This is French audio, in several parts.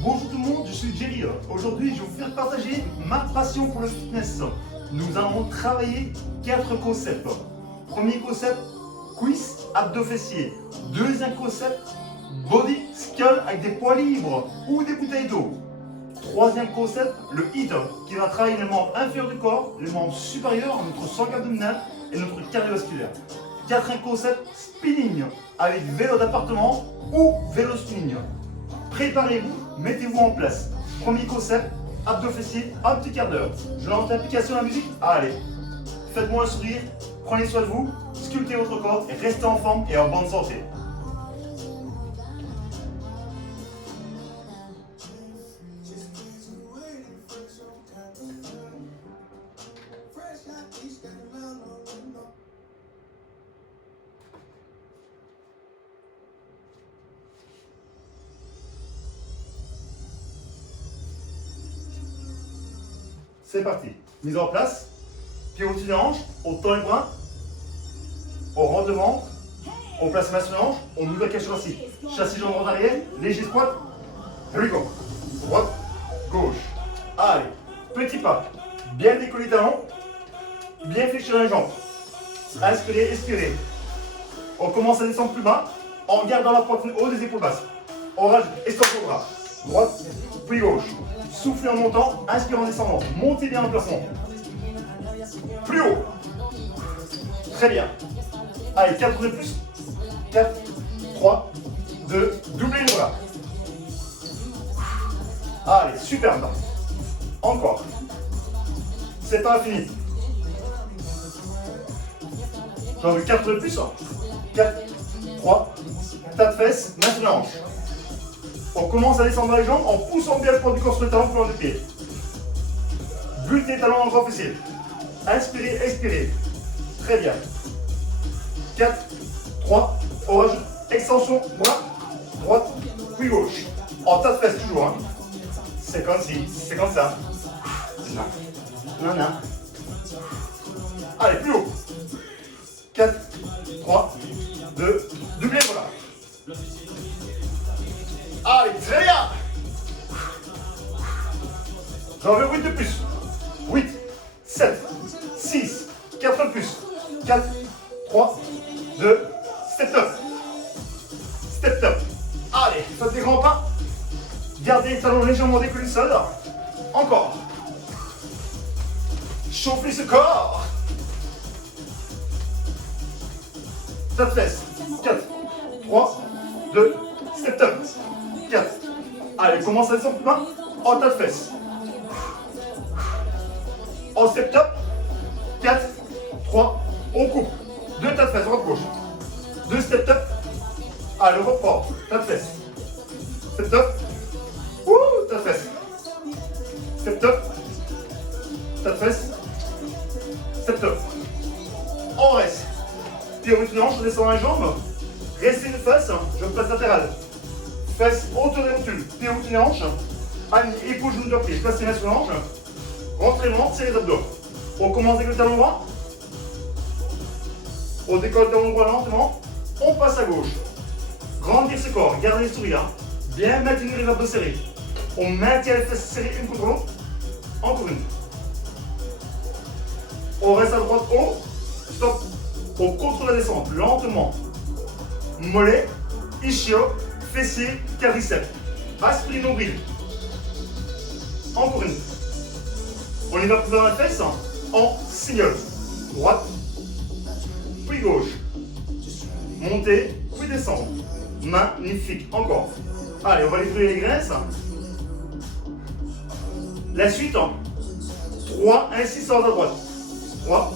Bonjour tout le monde, je suis Jerry. Aujourd'hui, je vais vous faire partager ma passion pour le fitness. Nous allons travailler 4 concepts. Premier concept, cuisses, abdos fessiers. Deuxième concept, body skull avec des poids libres ou des bouteilles d'eau. Troisième concept, le HIIT, qui va travailler les membres inférieurs du corps, les membres supérieurs, notre sangle abdominal et notre cardiovasculaire. Quatrième concept, spinning, avec vélo d'appartement ou vélo spinning. Préparez-vous, mettez-vous en place. Premier concept, abdos fessiers, un petit quart d'heure. Je lance l'application de la musique. Allez, faites-moi un sourire, prenez soin de vous, sculptez votre corps et restez en forme et en bonne santé. C'est parti. Mise en place. Pied au-dessus des hanches, on tend les bras, on rentre le ventre, on place la main sur les hanches, on ouvre la cage thoracique. Châssis jambes droite arrière, léger squat. Here we go. Droite, gauche. Allez, petit pas. Bien décoller les talons, bien fléchir les jambes. Inspirez, expirez. On commence à descendre plus bas, en gardant la poitrine haut des épaules basses. On rajoute, extension bras. Droite, puis gauche. Soufflez en montant, inspirez en descendant. Montez bien en placement. Plus haut. Très bien. Allez, 4 de plus. 4, 3, 2, doublez les bras. Allez, super bien. Encore. C'est pas fini. J'en veux 4 de plus. 4, 3, tas de fesses, main sur la hanche. On commence à descendre les jambes en poussant bien le poids du corps sur le talon pour le pied. Bulle les talons dans le grand fessier. Inspirez, expirez. Très bien. 4, 3, on rajoute extension, bras, droite, puis gauche. En tas de fesses toujours. Hein. C'est comme si, c'est comme ça. Non, non, non. Allez, plus haut. 4, 3, 2, doublez les bras. Allez, très bien. J'en veux 8 de plus. 8, 7, 6, 4 de plus. 4, 3, 2, step up. Step up. Allez, faites des grands pas. Gardez les talons légèrement décollés du sol. Encore. Chauffez ce corps. Step fesse. 4, 3, 2, step up. 4. Allez, commence à descendre plus bas en tas de fesses. En step up. 4, 3, on coupe. 2 tas de fesses, droite gauche. 2 step up. Allez, on reprend. Tas de fesses. Step up. Ouh, tas de fesses. Step up. Tas de fesses. Step up. On reste. Pied au bout de hanche, on descend les jambes. Restez une face, je place latérale. Fesses autour des rotules, pied au bout des hanches, épaule, genou, deux pieds. Je place les mains sur les hanches, rentrez le ventre, c'est les abdos. On commence avec le talon droit, on décolle le talon droit lentement, on passe à gauche. Grandir ce corps, gardez les souris, bien maintenir les abdos serrés. On maintient les fesses serrées une contre l'autre, encore une. On reste à droite haut, stop, on contrôle la descente, lentement. Mollet, ischio, fessier, quadriceps. Aspirez nombril. Encore une. On y va plus dans la fesse en signal. Droite, puis gauche. Montez, puis descendre. Magnifique. Encore. Allez, on va livrer les graisses. La suite, 3, insistance à droite. 3,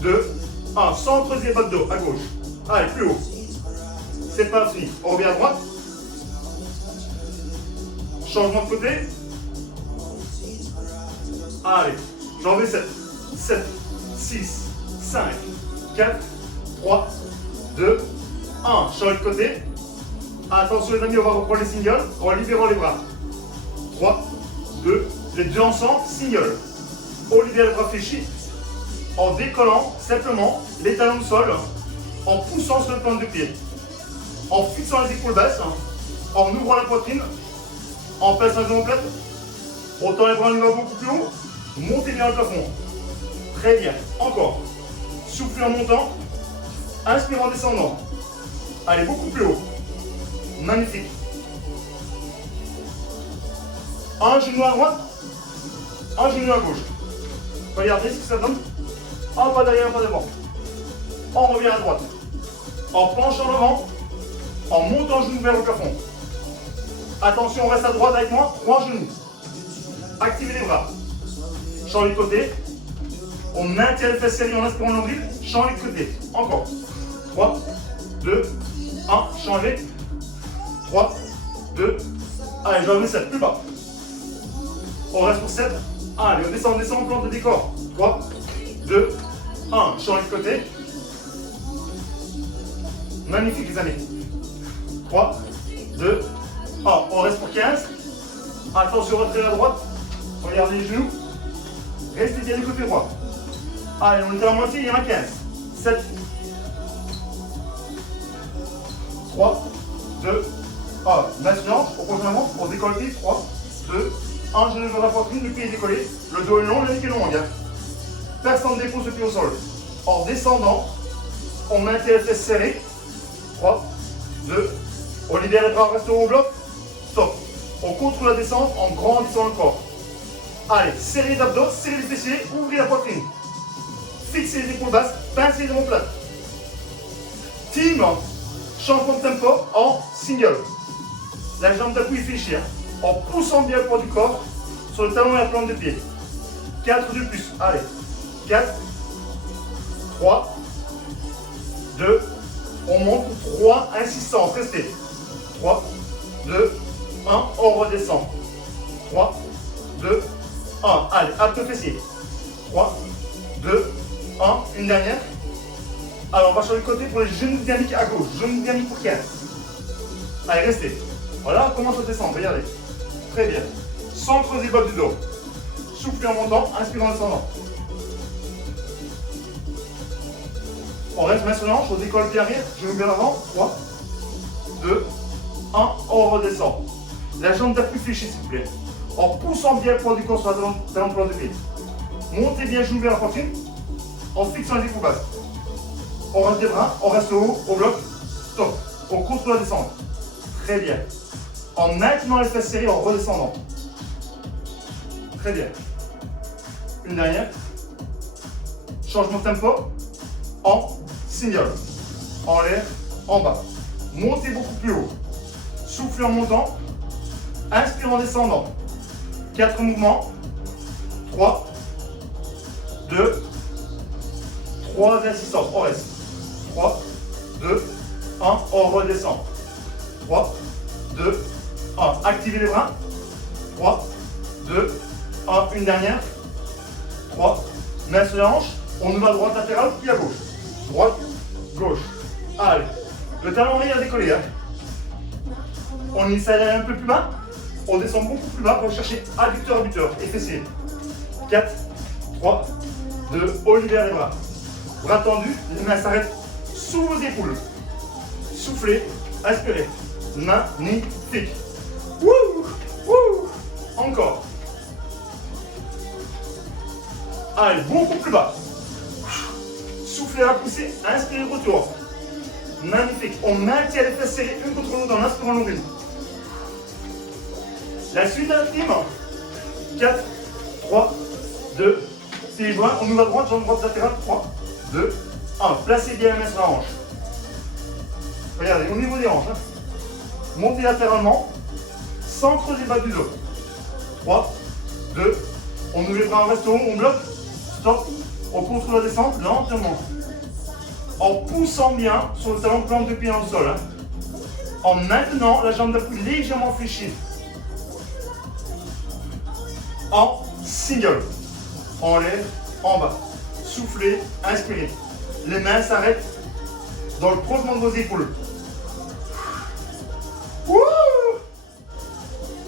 2, 1. Centre des bas de dos à gauche. Allez, plus haut. C'est pas fini. On revient à droite. Changement de côté. Allez, j'en vais 7. 7, 6, 5, 4, 3, 2, 1. Change de côté. Attention les amis, on va reprendre les singles en libérant les bras. 3, 2, les deux ensemble, single. On libère les bras fléchis. En décollant simplement les talons au sol. En poussant sur le plan de pied. En fixant les épaules basses, en ouvrant la poitrine, En place un genou en plate. Autant les bras, on y va beaucoup plus haut. Montez bien le plafond. Très bien. Encore. Soufflez en montant. Inspirez en descendant. Allez, beaucoup plus haut. Magnifique. Un genou à droite. Un genou à gauche. Regardez ce que ça donne. Un pas derrière, un pas devant. On revient à droite. En penchant devant. En montant genou vers le plafond. Attention, on reste à droite avec moi. 3 genoux. Activez les bras. Change de côté. On maintient les fesses serrées en inspirant le nombril. Change de côté. Encore. 3, 2, 1. Changez. 3, 2. Allez, je vais revenir 7. Plus bas. On reste pour 7. Allez, on descend, on descend, on plante le décor. 3, 2, 1. Change de côté. Magnifique, les amis. 3, 2, 1. On reste pour 15. Attention, retrait à droite. Regardez les genoux. Restez bien du côté droit. Allez, on est à la moitié, il y en a 15. 7. 3, 2, 1. Maintenant, au prochain moment, on décolle les 3, 2, 1. Genou vers la poitrine, le pied est décollé. Le dos est long, le nuque est long, gars. Personne ne dépose le pied au sol. En descendant, on maintient les fesses serrées. 3, 2, on libère les bras, reste au bloc. Stop. On contrôle la descente en grandissant le corps. Allez, serrez les abdos, serrez les fessiers, ouvrez la poitrine. Fixez les épaules basses, pincez les omoplates. Team, changement de tempo en single. La jambe d'appui est fléchie, en poussant bien le poids du corps sur le talon et la plante de pied. 4 de plus, allez. 4, 3, 2, on monte pour 3, insistance, restez. 3, 2, 1, on redescend. 3, 2, 1, allez, abdos fessiers. 3, 2, 1, une dernière. Alors on va changer de côté pour les genoux dynamiques à gauche, genoux dynamiques pour 15. Allez, restez. Voilà, on commence à descendre, regardez. Très bien. Sans creuser le bas du dos. Soufflez en montant, inspirez en descendant. On reste main sur la hanche, on décolle bien arrière, genou bien avant. 3, 2, 1, on redescend. La jambe d'appui fléchie s'il vous plaît. En poussant bien le poids du corps sur la talon de plante de pied. Montez bien le genou vers la poitrine. En fixant les épaules basses. On reste des bras, on reste au bloc. Stop. On contrôle la descente. Très bien. En maintenant les fesses serrées en redescendant. Très bien. Une dernière. Changement de tempo. En single. En l'air, en bas. Montez beaucoup plus haut. Soufflez en montant. Inspire en descendant. 4 mouvements. 3, 2, 3 assistances. On reste. 3, 2, 1. On redescend. 3, 2, 1. Activez les bras. 3, 2, 1. Une dernière. 3. Main sur la hanche. On nous va à droite latérale puis à gauche. Droite, gauche. Allez. Le talon arrière décollé. Hein. On essaie d'aller un peu plus bas. On descend beaucoup plus bas pour chercher adducteur, abducteur et fessier. 4, 3, 2, on libère les bras. Bras tendus, les mains s'arrêtent sous vos épaules. Soufflez, inspirez. Magnifique. Wouh, wouh. Encore. Allez, beaucoup plus bas. Soufflez à pousser, inspirez, retour. Magnifique. On maintient les fesses serrées une contre l'autre dans l'inspirant nombril. La suite à la team. 4, 3, 2, pieds joints. On nous va droite, jambe droite latérale. 3, 2, 1. Placez bien la main sur la hanche. Regardez, au niveau des hanches. Hein. Montez latéralement sans creuser le bas du dos. 3, 2, on ouvre les bras, on reste haut, on bloque. Stop. On contrôle la descente lentement. En poussant bien sur le talon de plante de pied dans le sol. Hein. En maintenant la jambe d'appui légèrement fléchie. En single. En l'air, en bas. Soufflez, inspirez. Les mains s'arrêtent dans le croisement de vos épaules. Wouh!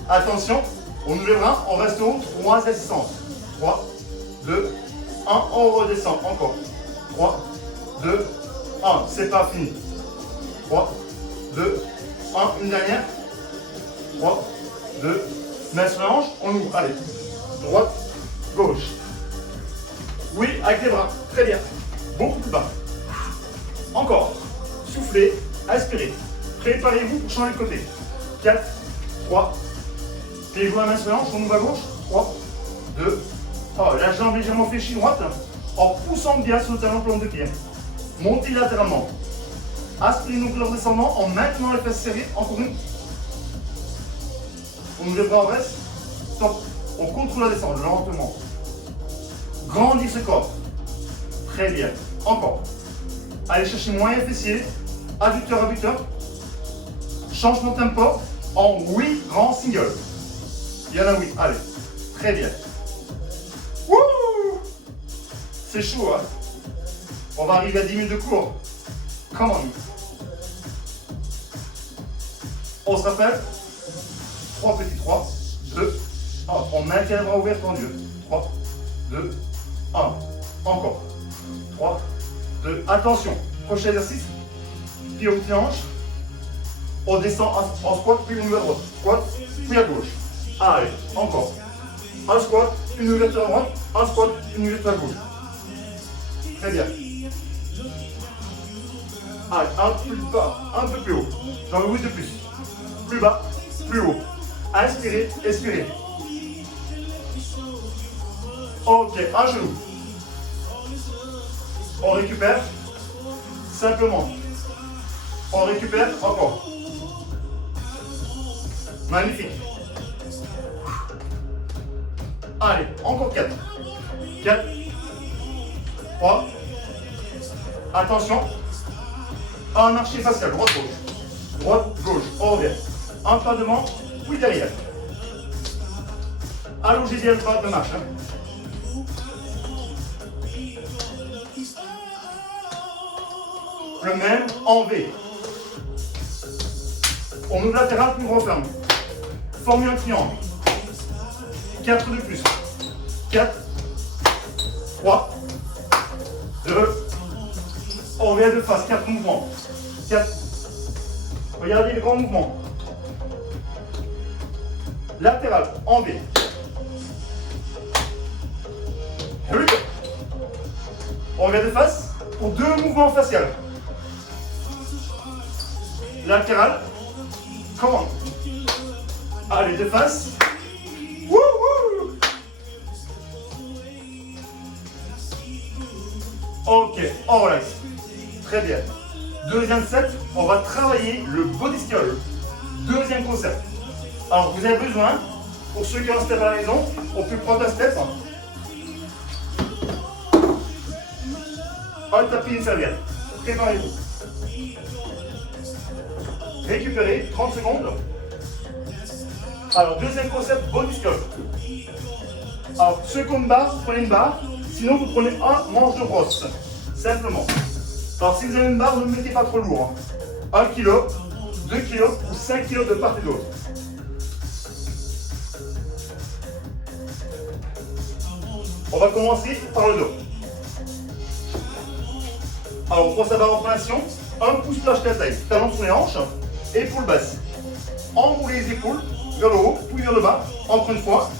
Attention, on ouvre les bras, on reste haut, 3 assistances. 3, 2, 1, on redescend. Encore. 3, 2, 1. C'est pas fini. 3, 2, 1. Une dernière. 3, 2, Main sur la hanche, on ouvre. Allez. Droite, gauche. Oui, avec les bras. Très bien. Beaucoup plus bas. Encore. Soufflez, aspirez. Préparez-vous pour changer de côté. 4, 3. Pliez-vous la main sur la hanche, on ouvre à gauche. 3, 2. Oh, la jambe légèrement fléchie droite. En poussant bien sur le talon plante de pied. Montez latéralement. Aspirez donc en descendant en maintenant les fesses serrées. Encore une. On ouvre les bras en reste. Stop. On contrôle la descente lentement. Grandis ce corps. Très bien. Encore. Allez chercher moyen fessier. Adducteur, abducteur. Changement de tempo. En oui, grand single. Il y en a oui. Allez. Très bien. Wouh! C'est chaud, hein? On va arriver à 10 minutes de cours. Come on. On se rappelle. 3 petits 3, 2, 1. On maintient les bras ouverts tendus. 3, 2, 1. Encore. 3, 2. Attention. Prochain exercice. Pied au petit hanche. On descend en squat, puis une ouverture à droite. Squat, puis à gauche. Allez, encore. Un squat, une ouverture à droite. Un squat, une ouverture à gauche. Très bien. Allez, un peu plus bas, un peu plus haut. J'en veux de plus. Plus bas, plus haut. Inspirez, expirez. Ok, un genou. On récupère. Simplement. On récupère encore. Magnifique. Allez, encore 4. 4. 3. Attention. Un archer facial. Droite, gauche. Droite, gauche. On revient. Un pas devant, puis derrière. Allongez bien le pas de marche. Le même en V. On ouvre latéral, puis on referme. Formez un triangle. 4 de plus. 4, 3, 2. On revient de face. 4 mouvements. 4. Regardez les grands mouvements. Latéral, en V. Here we go. On revient de face pour 2 mouvements faciaux. Latéral. Come on. Allez, de face. Wouhou. Ok, on relaxe. Très bien. Deuxième set, on va travailler le body skill. Deuxième concept. Alors, vous avez besoin, pour ceux qui ont un step à la maison, on peut prendre un step. Un tapis, une serviette. Préparez-vous. Récupérez 30 secondes. Alors, deuxième concept, body skill. Alors, ceux qui ont une barre, prenez une barre. Sinon, vous prenez un manche de brosse. Simplement. Alors, si vous avez une barre, ne mettez pas trop lourd. 1 kg, 2 kg ou 5 kg de part et d'autre. On va commencer par le dos. Alors, on prend sa barre en pronation. Un pouce plage la taille. Talon sur les hanches. Épaules basses. Enroulez les épaules vers le haut, puis vers le bas. Encore une fois.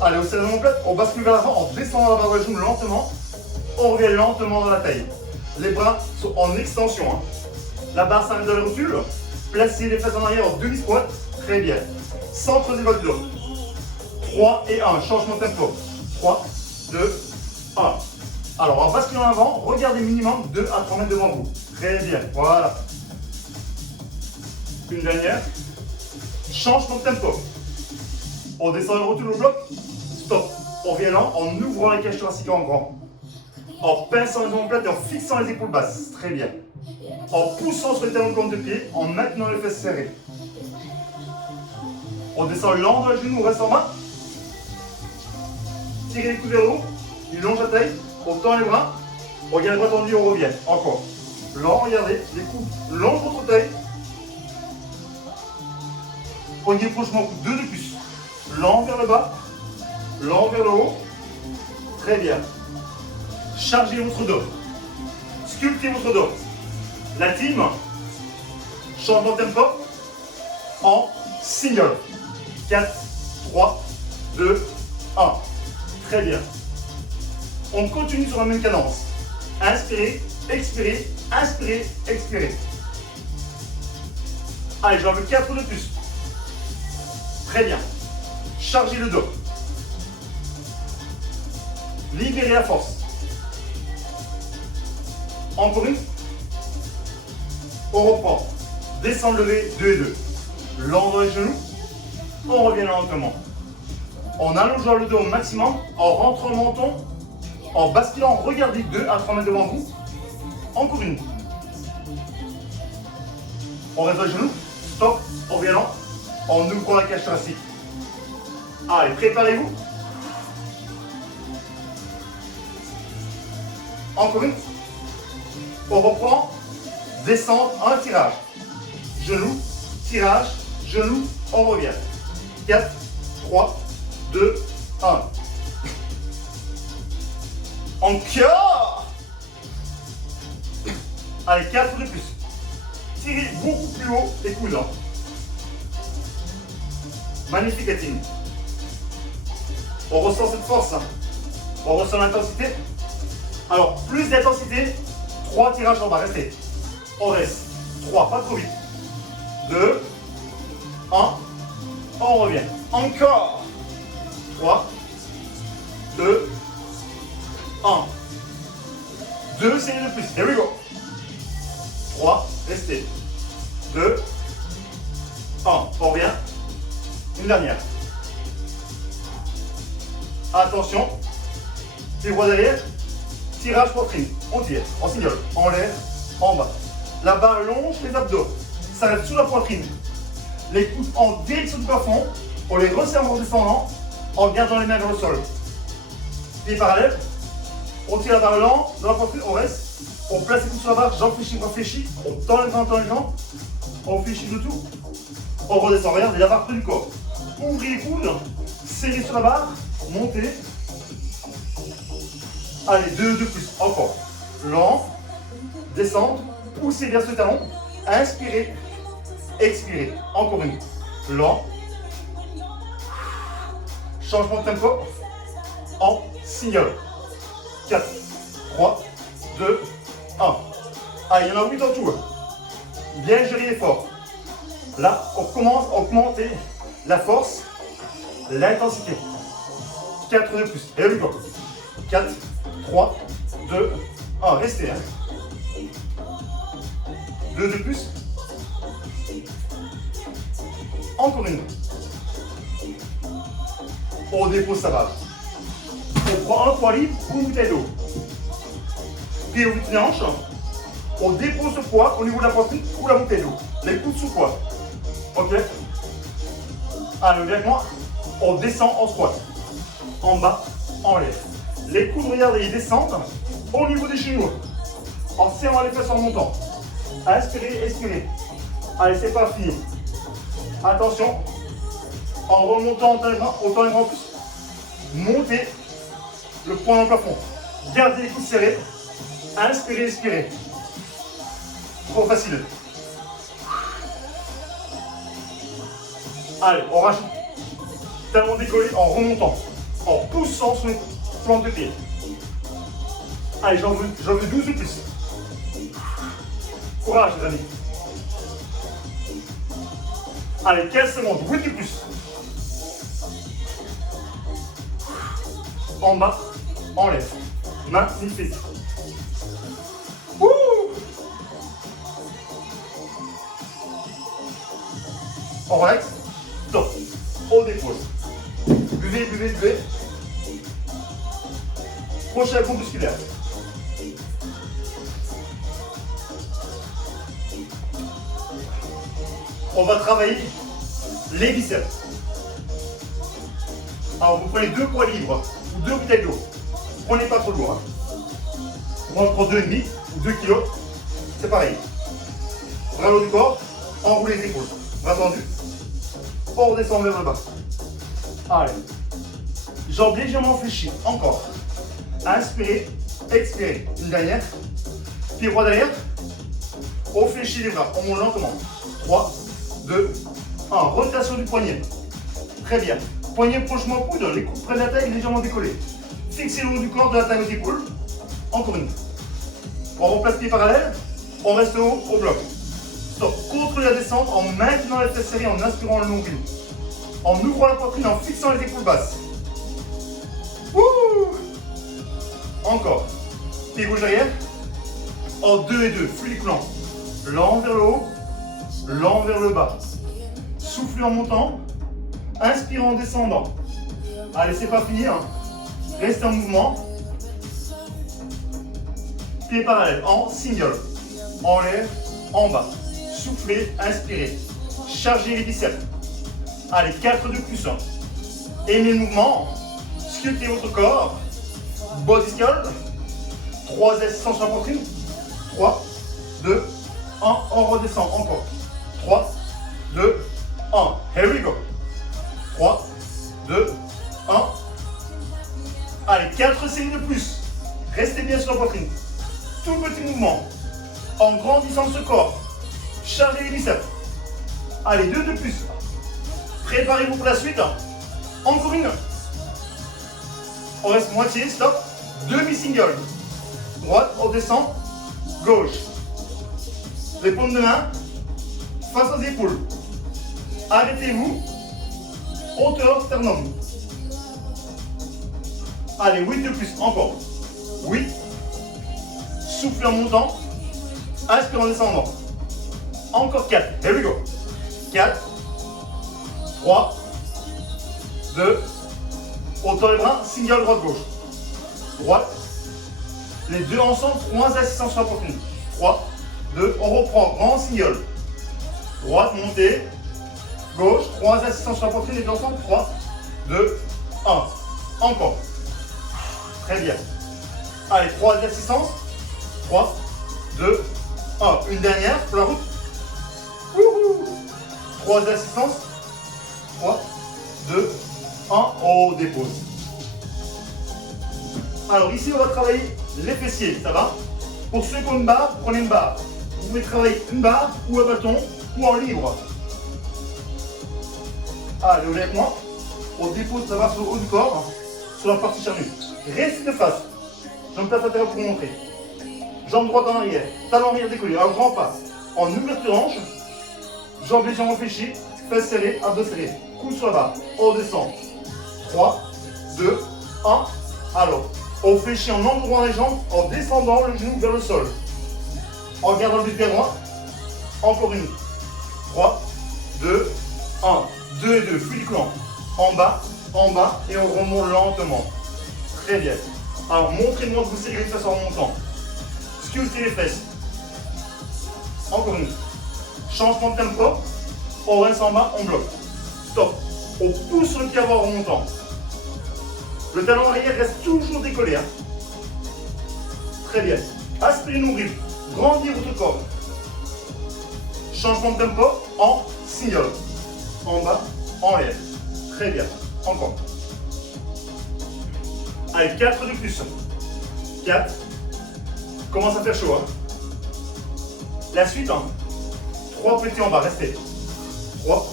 Allez, au salon complète, on bascule vers l'avant en descendant la barre de la jambe lentement. On revient lentement dans la taille. Les bras sont en extension. La barre s'arrête dans le recul. Placez les fesses en arrière en demi-squat. Très bien. Sans creuser votre dos. 3 et 1. Changement de tempo. 3, 2, 1. Alors, en basculant en avant, regardez minimum 2 à 3 mètres devant vous. Très bien. Voilà. Une dernière. Changement de tempo. On descend le retour au bloc. Stop. On revient lent en ouvrant les cages thoraciques en grand. En pinçant les omoplates et en fixant les épaules basses. Très bien. En poussant sur les talons de plante de pied, en maintenant les fesses serrées. On descend lent dans le genou, on reste en bas. Tirez les coudes vers le haut. Il longe la taille. On tend les bras. On regarde les bras tendus, on revient. Encore. Lent, regardez. Les coudes longe votre taille. Poignet franchement, 2 de plus. Lent vers le bas. Lent vers le haut. Très bien. Chargez votre dos. Sculptez votre dos. La team. Changement de tempo. En single. 4, 3, 2, 1. Très bien. On continue sur la même cadence. Inspirez, expirez, inspirez, expirez. Allez, j'en veux 4 de plus. Très bien. Chargez le dos. Libérez la force. Encore une. On reprend. Descendre, lever, 2 et 2. Lent dans les genoux. On revient lentement. En allongeant le dos au maximum, en rentrant le menton, en basculant, regardez 2 à 3 mètres devant vous. Encore une. On reste dans les genoux. Stop. On revient lent. En ouvrant la cage thoracique. Allez, préparez-vous. Encore une. On reprend. Descente, un tirage. Genou, tirage, genou, on revient. 4, 3, 2, 1. Encore. Allez, 4 de plus. Tirez beaucoup plus haut les coudes. Magnifique, Étienne. On ressent cette force. On ressent l'intensité. Alors, plus d'intensité, 3 tirages en bas. Restez. On reste. 3, pas trop vite. 2, 1. On revient. Encore. 3, 2, 1. 2 séries de plus. Here we go. 3, restez. 2, 1. On revient. Une dernière. Attention. Pied droit derrière. Tirage poitrine. On tire. En single. En l'air. En bas. La barre longe les abdos. Ça reste sous la poitrine. Les coudes en direction du plafond. On les resserre en descendant. En gardant les mains vers le sol. Pieds parallèles. On tire la barre lente dans la poitrine. On reste. On place les coudes sur la barre. Jambes fléchies, bras fléchis. On tend les jambes. On fléchit le tout. On redescend. Regardez la barre près du corps. Ouvrez les coudes. Serrez sur la barre. Montez. Allez, 2 de plus. Encore. Lent. Descendre. Poussez vers ce talon. Inspirez. Expirez. Encore une. Lent. Changement de tempo. En single. 4, 3, 2, 1. Allez, il y en a 8 en tout. Bien gérer l'effort. Là, on commence à augmenter la force, l'intensité. 4 de plus. Et we go. 4, 3, 2, 1. Restez. 2 de plus. Encore une. On dépose sa barre. On prend un poids libre ou une bouteille d'eau. Pied au bout de hanche. On dépose ce poids au niveau de la poitrine ou la bouteille d'eau. Les coudes sous poids. Ok. Allez, avec moi. On descend en squat. En bas, en l'air. Les coudes, regardez, ils descendent au niveau des genoux. En serrant les fesses en montant. Inspirez, expirez. Allez, c'est pas fini. Attention. En remontant, autant les bras en plus. Montez le poing dans le plafond. Gardez les coudes serrés. Inspirez, expirez. Trop facile. Allez, on rajoute. Talon décollé en remontant. En poussant sur les plantes de pied. Allez, j'en veux 12 de plus. Courage, les amis. Allez, 15 secondes, 8 de plus. En bas, en l'air. Magnifique. Ouh! On relaxe. Stop. On dépose. Buvez, buvez, buvez. Prochain groupe musculaire. On va travailler les biceps. Alors vous prenez 2 poids libres ou 2 bouteilles d'eau. Prenez pas trop lourd. Moi je prends 2,5 ou 2 kg. C'est pareil. Bras le haut du corps, enroulez les épaules. Bras tendus. On redescend vers le bas. Allez. Jambes légèrement fléchies. Encore. Inspirez, expirez. Une dernière. Pied droit derrière. On fléchit les bras. On monte lentement. 3, 2, 1. Rotation du poignet. Très bien. Poignet prochement au coude, les coudes près de la taille légèrement décollés. Fixez le haut du corps de la taille aux épaules. Encore une. On remplace pied parallèle. On reste haut au bloc. Stop. Contrôlez la descente en maintenant les fesses serrées, en inspirant le nombril. En ouvrant la poitrine, en fixant les épaules basses. Ouh. Encore. Pied gauche arrière. En 2 et 2. Fluidiclant. Lent vers le haut. Lent vers le bas. Soufflez en montant. Inspirez en descendant. Allez, c'est pas fini. Hein. Restez en mouvement. Pied parallèle. En single. En l'air. En bas. Soufflez. Inspirez. Chargez les biceps. Allez, 4 de plus. Aimez le mouvement. Sculptez votre corps. Body sculpt. 3 assistants sur la poitrine. 3, 2, 1. On redescend. Encore. 3, 2, 1. Here we go. 3, 2, 1. Allez, 4 séries de plus. Restez bien sur la poitrine. Tout petit mouvement. En grandissant ce corps. Chargez les biceps. Allez, 2 de plus. Préparez-vous pour la suite. Encore une. On reste moitié, stop. Demi-single. Droite, on descend. Gauche. Les paumes de main face aux épaules. Arrêtez-vous. Hauteur sternum. Allez, 8 de plus. Encore. 8. Soufflez en montant. Inspire en descendant. Encore 4. Here we go. 4. 3. 2. Hauteur les bras. Single droite-gauche. Droite. Les deux ensemble. 3 assistants sur la poitrine. 3. 2. On reprend. Grand single. Droite, montée. Gauche. 3 assistants sur la poitrine. Les deux ensemble. 3. 2. 1. Encore. Très bien. Allez, 3 assistances. 3, 2, 1. Une dernière pour la route. Wouhou. 3 assistances. 3, 2, 1. On dépose. Alors ici, on va travailler les fessiers. Ça va? Pour ceux qui ont une barre, prenez une barre. Vous pouvez travailler une barre ou un bâton ou en libre. Allez, vous avec moi. On dépose sa barre sur le haut du corps, sur la partie charnue. Restez de face. Je me place à l'intérieur pour vous montrer. Jambe droite en arrière, talon arrière décollé, un grand pas. En ouverture de hanche, jambes légèrement fléchies, fesses serrées, abdos serrés. Coude sur la barre, on descend. 3, 2, 1. Alors, on fléchit en angle droit les jambes, en descendant le genou vers le sol. En gardant le pied droit. Encore une. 3, 2, 1. 2 et 2, fluidiclant. En bas, et on remonte lentement. Très bien. Alors, montrez-moi que vous serrez les fesses en montant. Sculptez les fesses. Encore une. Changement de tempo. On reste en bas, on bloque. Stop. On pousse le pied avant en remontant. Le talon arrière reste toujours décollé. Hein. Très bien. Aspirez le nombril. Grandis votre corps. Changement de tempo en single. En bas, en l'air. Très bien. Encore. Allez, 4 de plus. 4. Commence à faire chaud. Hein. La suite, hein. 3 petits en bas, restez. 3,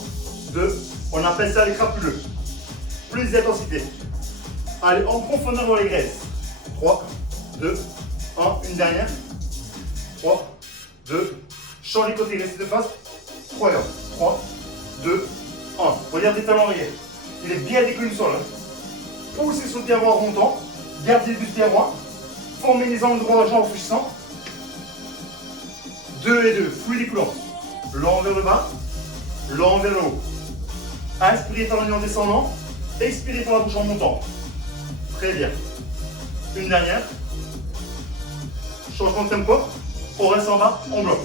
2, on appelle ça les crapuleux. Plus d'intensité. Allez, en profondeur dans les graisses. 3, 2, 1, une dernière. 3, 2, change les côtés, restez de face. 3, 2, 1. Regardez les talons arrière. Il est bien décollé du sol. Hein. Poussez sur le pied avant en remontant. Gardez le buste avant. Formez les angles droits en fléchissant. 2 et 2, fluidiclant. Lent vers le bas, lent vers le haut. Inspirez par le nez en descendant. Expirez par la bouche en montant. Très bien. Une dernière. Changement de tempo. On reste en bas, on bloque.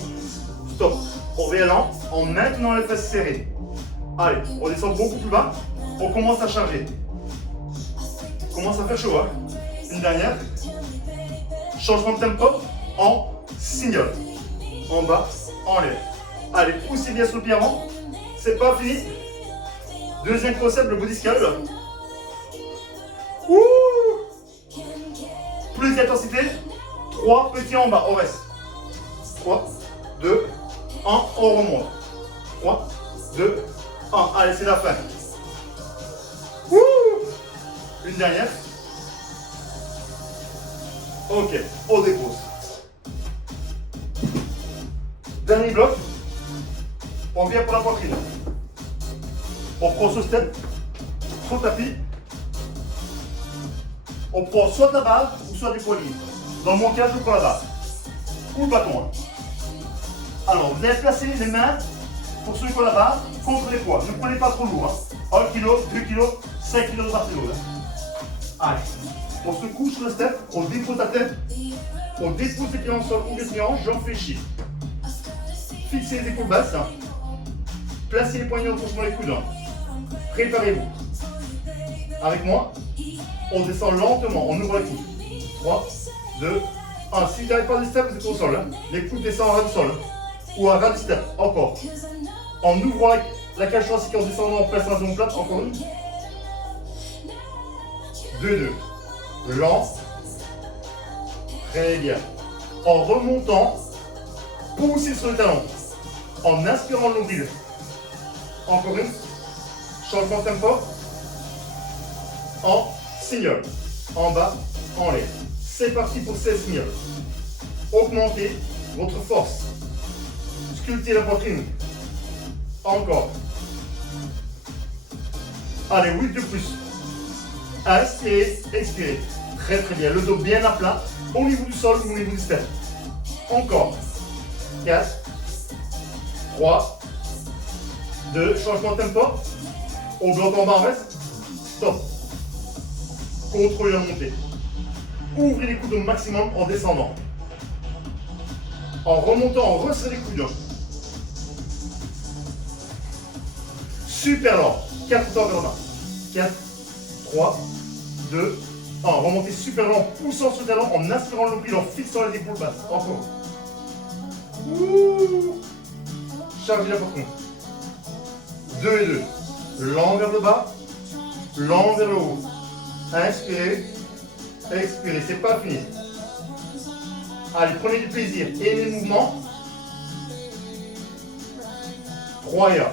Stop. On revient lent en maintenant les fesses serrées. Allez, on descend beaucoup plus bas. On commence à charger. Commence à faire chaud. Hein. Une dernière. Changement de tempo en single. En bas, en l'air. Allez, poussez bien sur le pied avant. C'est pas fini. Deuxième concept, le body sculpt. Plus d'intensité. 3 petits en bas, on reste. 3, 2, 1, on remonte. 3, 2, Allez, c'est la fin. Wouh! Une dernière. Ok, on dépose. Dernier bloc. On vient pour la poitrine. On prend ce step, sur le tapis. On prend soit la barre ou soit des poignées. Dans mon cas, je prends la barre. Ou le bâton. Alors, vous allez placer les mains, pour ceux qui ont la barre, contre les poids. Ne prenez pas trop lourd. 1 kg, 2 kg, 5 kg de barre lourd. Allez. On se couche sur le step, on dépose la tête, on dépose les pieds en sol ou les pieds en hanche, j'en fais chier. Fixez les épaules basses. Placez les poignets autour sur les coudes. Préparez-vous. Avec moi, on descend lentement, on ouvre les coudes. 3, 2, 1. Si vous n'arrivez pas du step, vous êtes au sol. Les coudes descendent à ras du sol. Ou à ras du step. Encore. En ouvrant la cage thoracique, en descendant, en plaçant la zone plate. Encore une. 2, 2. Lent. Très bien. En remontant, poussez sur le talon. En inspirant le nombril. Encore une. Changement de tempo. En signal. En bas, en l'air. C'est parti pour 16 signaux. Augmentez votre force. Sculptez la poitrine. Encore. Allez, 8 de plus. Inspirez, expirez. Très très bien. Le dos bien à plat. Au niveau du sol ou au niveau du step. Encore. 4, 3, 2, changement de tempo. On bloque en bas, en reste. Stop. Contrôlez la montée. Ouvrez les coudes au maximum en descendant. En remontant, on resserre les coudes. Super lent. 4 temps vers le bas. 4, 3, 2, 1. Remontez super lent, poussant ce talon, en inspirant le nombril, en fixant les épaules basses. Encore. Ouh. Chargez la poitrine. 2 et 2. Lent vers le bas, lent vers le haut. Inspirez, expirez, c'est pas fini. Allez, prenez du plaisir, aimez le mouvement. 3 et 1.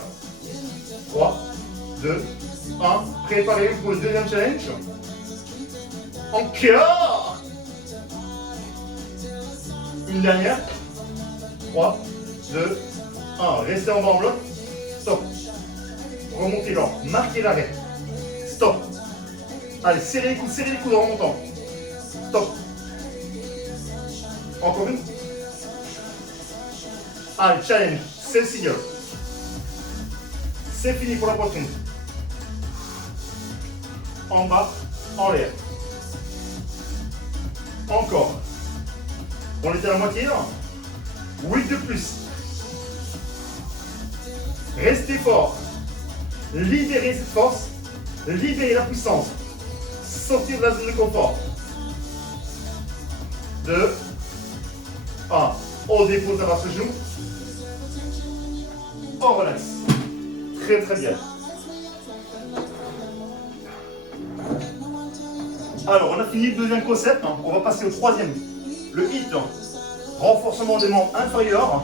3, 2, 1. Préparez-vous pour le deuxième challenge. Encore. Une dernière. 3, 2, 1. Restez en bas en bloc. Stop. Remontez lent. Marquez l'arrêt. Stop. Allez, serrez les coudes en remontant. Stop. Encore une. Allez, challenge. C'est le signal. C'est fini pour la poitrine. En bas, en l'air. Encore. On était à la moitié là. 8 de plus. Restez fort. Libérez cette force. Libérez la puissance. Sortir de la zone de confort. 2, 1. On dépose la barre de genou. On relaxe. Très très bien. Alors, on a fini le deuxième concept. On va passer au troisième. Le HIIT. Renforcement des membres inférieurs,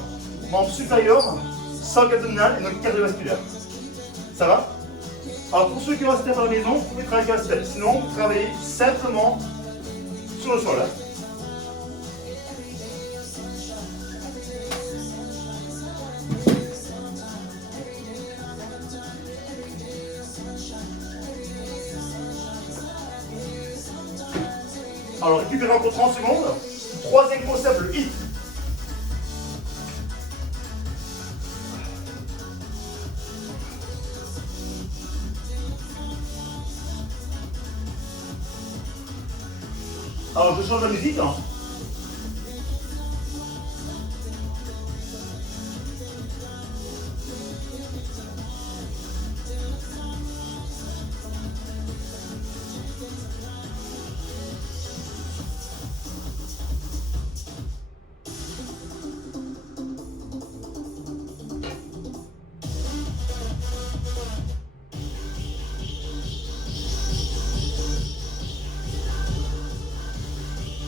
membres supérieurs, sangle abdominal et notre cardiovasculaire. Ça va? Alors, pour ceux qui ont un step à la maison, vous pouvez travailler avec un step. Sinon, vous travaillez simplement sur le sol. Alors, récupérez encore 30 secondes. Troisième concept, le HIIT. Alors, je change la musique.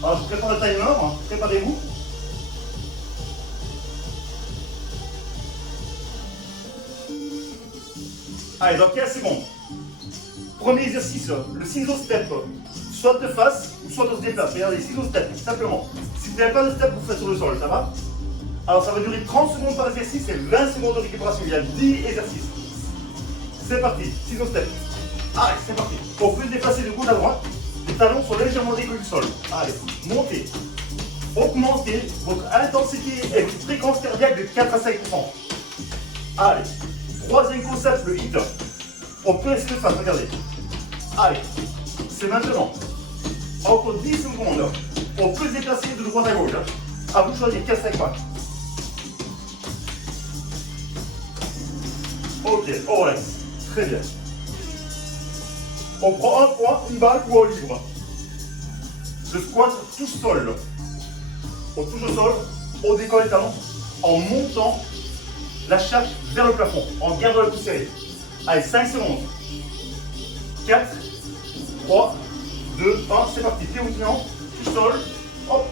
Alors, je prépare le timer, préparez-vous. Allez, dans 15 secondes. Premier exercice, le ciseau step. Soit de face, ou soit on se déplace. Regardez, ciseau step, simplement. Si vous n'avez pas de step, vous faites sur le sol, ça va? Alors ça va durer 30 secondes par exercice et 20 secondes de récupération. Il y a 10 exercices. C'est parti, ciseau step. Allez, c'est parti. On peut se déplacer de gauche à droite. Les talons sont légèrement décollés du sol. Allez, montez. Augmentez votre intensité et votre fréquence cardiaque de 4 à 5%. Allez, troisième concept, le hit. On peut essayer de faire, regardez. Allez, c'est maintenant. Encore 10 secondes. On peut se déplacer de droite à gauche. À vous de choisir 4-5 pas. Ok, on relaxe. Très bien. On prend un point, une balle ou en libre. Le squat touche sol. On touche au sol, on décolle les talons en montant la charge vers le plafond, en gardant le pouce serré. Allez, 5 secondes. 4, 3, 2, 1, c'est parti. Pied outinant, touche sol, hop.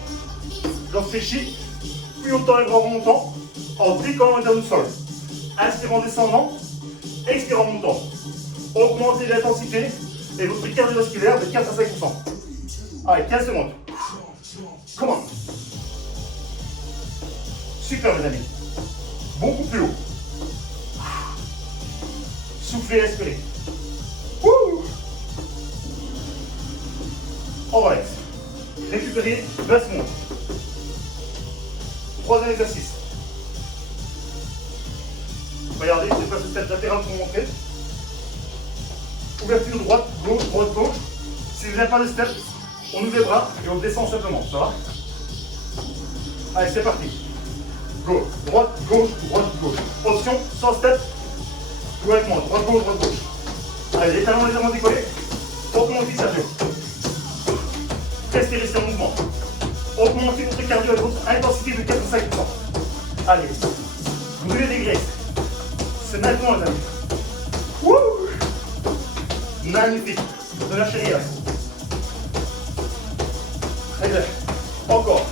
J'en fléchis, plus haut les bras remontant, en décollant les talons du sol. Inspire en descendant, expire en montant. Augmentez l'intensité et votre cardiovasculaire de 4 à 5%. Allez, 15 secondes. Come on. Super mes amis. Beaucoup plus haut. Soufflez, respirez. On relaxe. Récupérez 20 secondes. Troisième exercice. Regardez, je passe le step latéral pour vous montrer. Ouverture droite, gauche, droite, gauche. Si vous n'avez pas de step, on ouvre les bras et on descend simplement. Ça va? Allez, c'est parti. Gauche, droite, gauche, droite, gauche. Option, sans step. Jouez avec moi. Droite, gauche, droite, gauche. Allez, les talons légèrement décollés. Augmentez Sergio. Restez en mouvement. Augmentez votre cardio et votre intensité de 4 à 5%. Allez, brûlez des graisses. C'est maintenant les amis. Wouh! Magnifique. Ne lâchez rien. Très bien. Encore.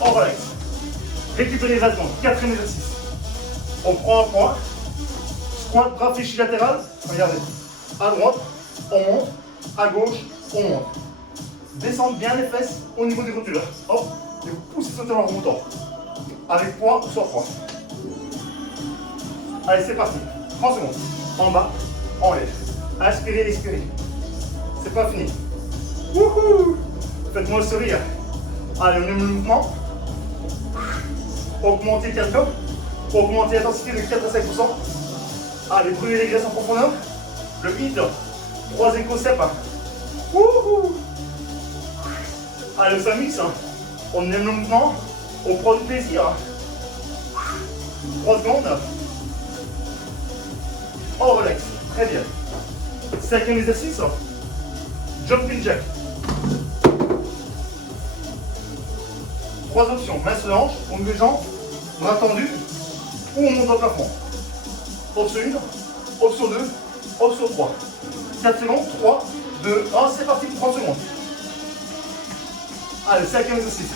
On relaxe. Récupérez les secondes. Quatrième exercice. On prend un point. Squat, bras fléchis latéral. Regardez. À droite, on monte. À gauche, on monte. Descendez bien les fesses au niveau des rotuleurs. Hop. Et vous poussez ce talon en remontant. Avec poids ou sans poids. Allez, c'est parti. 30 secondes. En bas, en lève. Inspirez, expirez. C'est pas fini. Wouhou! Faites-moi le sourire. Allez, on aime le mouvement. Augmentez le cardio. Augmentez l'intensité de 4 à 5%. Allez, brûlez les graisses en profondeur. Le hit. Troisième concept. Wouhou! Allez, on s'amuse. On aime le mouvement. On prend du plaisir. 3 secondes. On relaxe. Très bien. Cinquième exercice. Jumping jack. 3 options. Main sur la hanche, on ouvre les jambes, bras tendus, ou on monte au plafond. Option 1, option 2, option 3. 4 secondes, 3, 2, 1, c'est parti pour 30 secondes. Allez, cinquième exercice.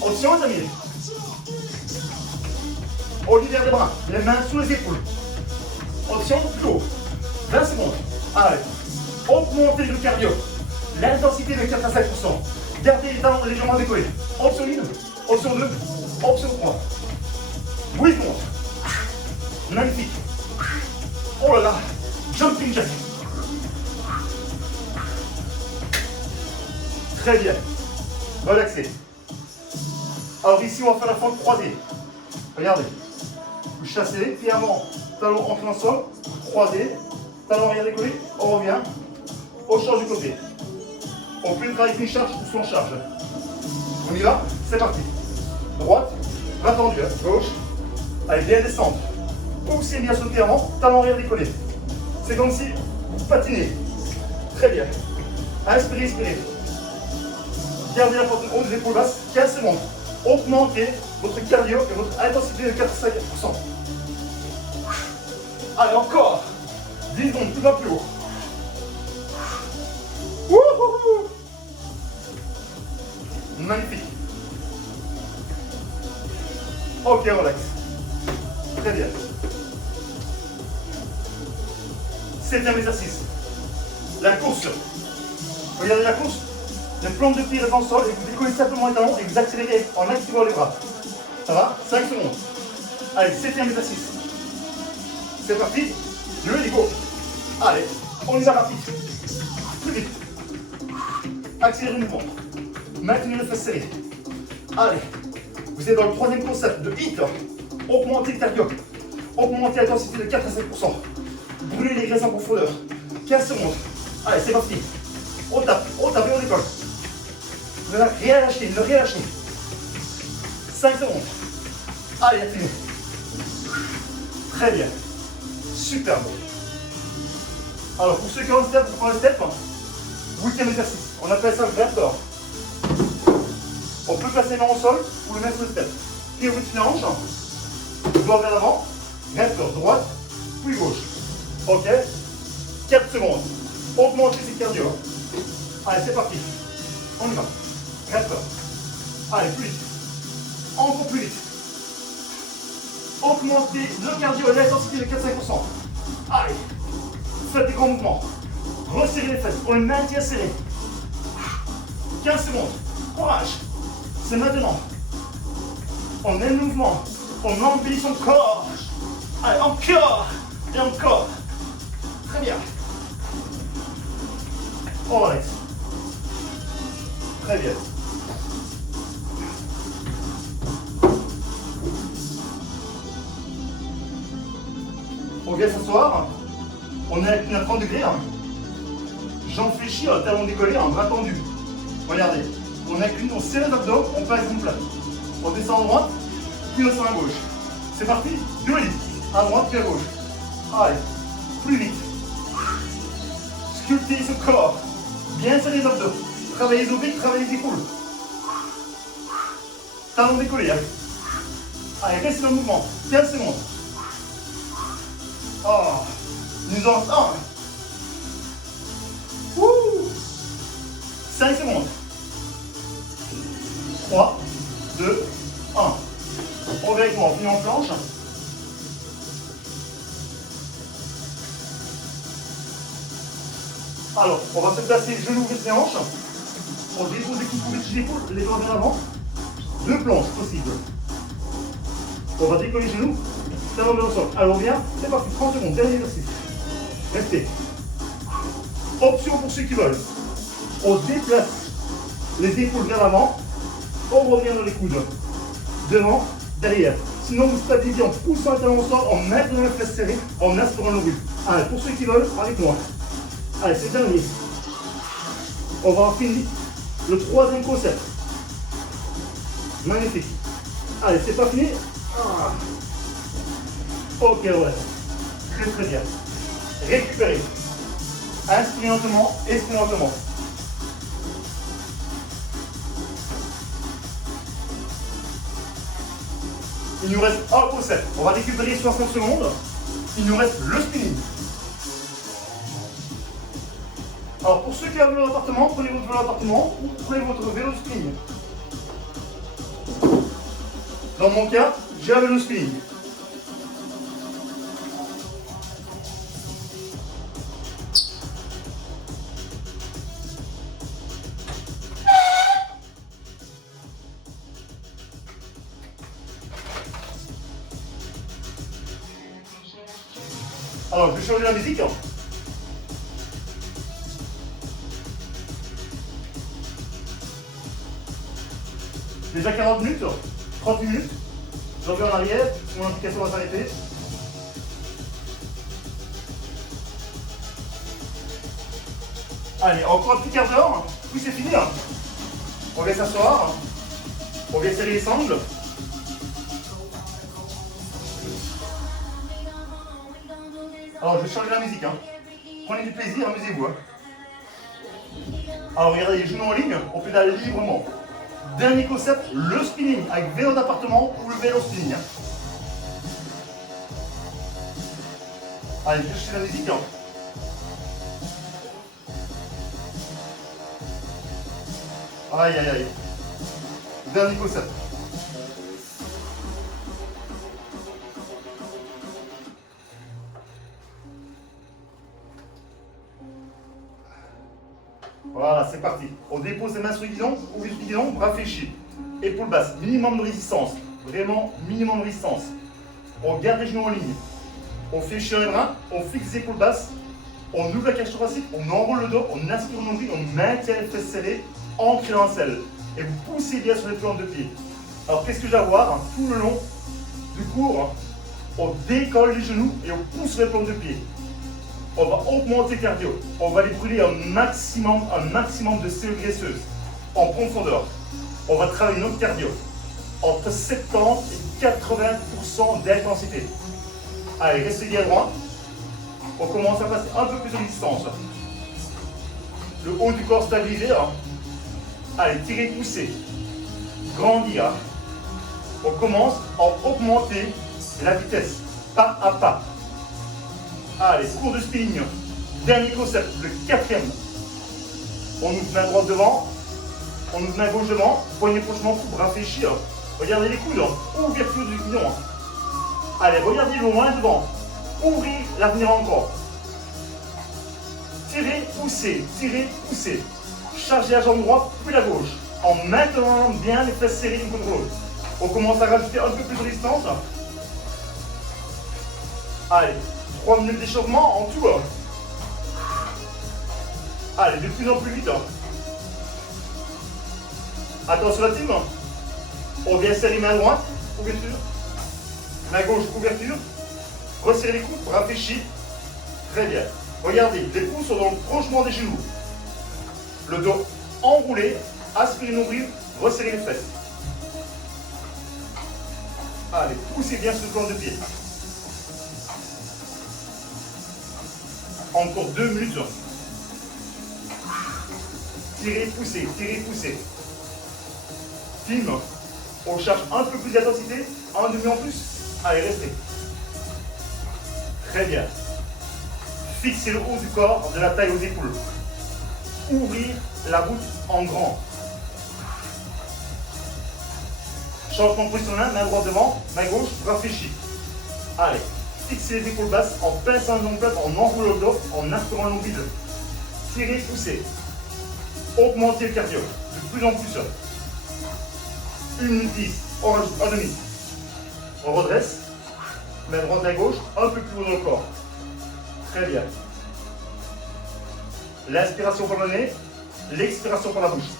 Option les amis. On libère les bras, les mains sous les épaules. Option plus haut. 20 secondes. Allez. Augmentez le cardio. L'intensité de 4 à 5%. Gardez les talons légèrement décollés. Option 1, option 2, option 3. 8 secondes. Magnifique. Oh là là. Jumping jack. Très bien. Relaxez. Alors ici, on va faire la fente croisée. Regardez. Vous chassez, pied avant, talon ancré dans le sol, croisé, talon arrière décollé, on revient, on change du côté. On peut travailler avec une charge ou sans charge. On y va, c'est parti. Droite, bras tendu, gauche. Allez, bien descendre. Poussez bien sauter avant, talon arrière décollé. C'est comme si vous patinez. Très bien. Inspirez, expirez. Gardez la poitrine haute, les épaules basses, 15 secondes. Augmentez votre cardio et votre intensité de 4 à 5%. Allez, encore 10 secondes, tout va plus haut. Wouhou! Magnifique. Ok, relax. Très bien. Septième exercice. La course. Regardez la course. Les plantes de pied restent dans le sol et vous décollez simplement les talons et vous accélérez en activant les bras. Ça va? 5 secondes. Allez, septième exercice. C'est parti. Le go. Allez, on y va rapide. Plus vite. Accélérez le mouvement. Maintenez le fesses serré. Allez. Vous êtes dans le troisième concept de HIIT. Augmentez le cardio. Augmentez l'intensité de 4 à 7%. Brûlez les graisses en profondeur. 15 secondes. Allez, c'est parti. On tape et on décolle. Ne rien lâcher, ne rien lâcher. 5 secondes. Allez, activez. Très bien. Superbe. Alors, pour ceux qui ont le step, on prend le step. Huitième exercice. On appelle ça le verteur. On peut placer les mains au sol ou le mettre sur le step. Puis au-dessus de la hanche. Doigt vers l'avant. Verteur, droite, puis gauche. Ok. 4 secondes. Augmentez ses cardio. Allez, c'est parti. On y va. Verteur. Allez, plus vite. Encore plus vite. Augmentez le cardio et l'intensité de 4-5%. Allez. Faites des grands mouvements. Resserrez les fesses. On les maintient serrés. 15 secondes. Courage. C'est maintenant. On met le mouvement. On embellit son corps. Allez, encore. Et encore. Très bien. On arrête. Très bien. On vient s'asseoir. On est à 30 degrés. J'enfléchis un talon décollé, un bras tendu. Regardez. On incline, on serre les abdos, on passe une plate. On descend à droite, puis on descend à gauche. C'est parti. Plus vite. À droite, puis à gauche. Allez. Plus vite. Sculptez ce corps. Bien serrer les abdos. Travaillez les obliques, travaillez les épaules. Talon décollé. Hein. Allez, restez dans le mouvement. 15 secondes. Oh. Nous en restons. 5 secondes. 3, 2, 1. On va avec moi, on finit en planche. Alors, on va se placer genoux et les hanches. On dépose les coups de l'épaule, les bras vers l'avant. 2 planches possibles. On va décoller les genoux, talons vers le sol. Alors on vient, c'est parti, 30 secondes, dernier exercice. Restez. Option pour ceux qui veulent. On déplace les épaules vers l'avant. On revient dans les coudes. Devant, derrière. Sinon, vous stabilisez en poussant le talon au sol, en maintenant le fesse serré, en aspirant le but. Allez, pour ceux qui veulent, avec moi. Allez, c'est terminé. On va en finir le troisième concept. Magnifique. Allez, c'est pas fini. Ah. Ok, ouais. Très très bien. Récupérez. Inspirez lentement, expirez lentement. Il nous reste un concept. On va récupérer 60 secondes. Il nous reste le spinning. Alors pour ceux qui ont un vélo d'appartement, prenez votre vélo d'appartement ou prenez votre vélo de spinning. Dans mon cas, j'ai un vélo spinning. Alors, je vais changer la musique. Déjà 40 minutes, 30 minutes. Je reviens en arrière, mon application va s'arrêter. Allez, encore un petit quart d'heure, puis c'est fini. On vient s'asseoir, on vient serrer les sangles. Alors, je vais changer la musique. Prenez du plaisir, amusez-vous. Alors, regardez les genoux en ligne, on pédale librement. Dernier concept, le spinning avec vélo d'appartement ou le vélo spinning. Allez, je cherche la musique. Aïe, aïe, aïe. Dernier concept. Voilà, c'est parti. On dépose les mains sur le guidon, ouvre le guidon, bras fléchis. Épaule basse, minimum de résistance. Vraiment, minimum de résistance. On garde les genoux en ligne. On fléchit les bras, on fixe les épaules basses. On ouvre la cage thoracique, on enroule le dos, on aspire le nombril, on maintient les fesses serrées, ancrées dans le selle. Et vous poussez bien sur les plantes de pied. Alors qu'est-ce que je vais avoir tout le long du cours? On décolle les genoux et on pousse les plantes de pied. On va augmenter le cardio. On va aller brûler un maximum de cellules graisseuses en profondeur. On va travailler notre cardio entre 70 et 80% d'intensité. Allez, restez bien droit. On commence à passer un peu plus de distance. Le haut du corps stabilisé. Allez, tirer, pousser. Grandir. On commence à augmenter la vitesse, pas à pas. Allez, cours de spinning. Dernier concept, le quatrième. On ouvre main droite devant. On ouvre main gauche devant. Poignet prochement, bras fléchis. Regardez les coudes. Ouverture du guidon. Allez, regardez loin devant. Ouvrez l'avenir encore. Tirez, poussez, tirez, poussez. Chargez la jambe droite, puis la gauche. En maintenant bien les fesses serrées l'une contre l'autre. On commence à rajouter un peu plus de distance. Allez, 3 minutes d'échauffement en tout. Allez, de plus en plus vite. Attention la team. On vient serrer main droite, ouverture. Main gauche, ouverture. Resserrez les coudes, bras fléchis. Très bien. Regardez, les pouces sont dans le crochement des genoux. Le dos enroulé, aspirez le nombril, resserrez les fesses. Allez, poussez bien sur le plan de pied. Encore 2 minutes. Tirez, poussez, tirez, poussez. Team, on cherche un peu plus d'intensité, un demi en plus. Allez, restez. Très bien. Fixez le haut du corps de la taille aux épaules. Ouvrir la bouche en grand. Changement de position main droite devant, main gauche, bras fléchis. Allez, fixez les épaules basses en pinçant le nombril, en enroulant le dos, en aspirant le nombril. Tirez, poussez. Augmentez le cardio. De plus en plus. 1 minute 10. On rajoute un demi. On redresse. Main droite à gauche, un peu plus haut dans le corps. Très bien. L'inspiration par le nez, l'expiration par la bouche.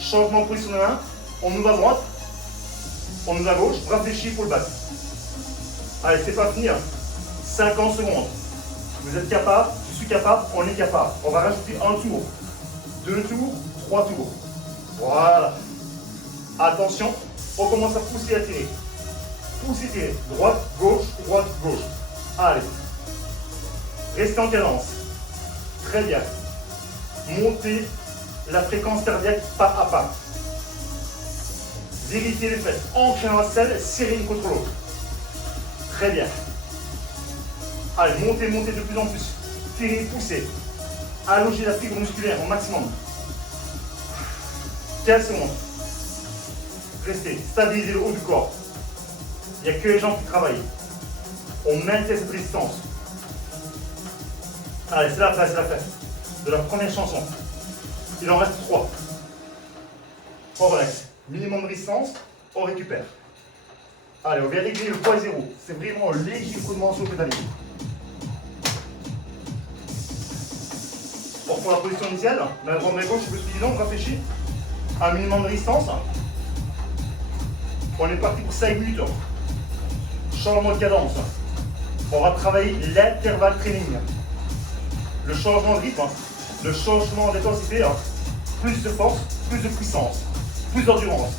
Changement de position de main. On ouvre à droite, on ouvre à gauche, bras fléchis, épaule basse. Allez, c'est pas fini. 50 secondes. Vous êtes capable, je suis capable, on est capable. On va rajouter un tour, 2 tours, 3 tours. Voilà. Attention, on commence à pousser et à tirer. Pousser, tirer. Droite, gauche, droite, gauche. Allez. Restez en cadence. Très bien. Montez la fréquence cardiaque pas à pas. Vérifiez les fesses. Ancrez dans la selle, serrez une contre l'autre. Très bien. Allez, montez, montez de plus en plus. Tirez, poussez. Allongez la fibre musculaire au maximum. 15 secondes. Restez. Stabilisez le haut du corps. Il n'y a que les jambes qui travaillent. On maintient cette résistance. Allez, c'est la fin de la première chanson. Il en reste 3. On relaxe. Minimum de résistance, on récupère. Allez, on vient régler le poids zéro. C'est vraiment un léger coup de main sur le pédalier. On reprend la position initiale. Main droite, main gauche, je me suis dit non, réfléchis. Un minimum de résistance. On est parti pour 5 minutes. Changement de cadence. On va travailler l'intervalle training. Le changement de rythme, le changement d'intensité, plus de force, plus de puissance, plus d'endurance.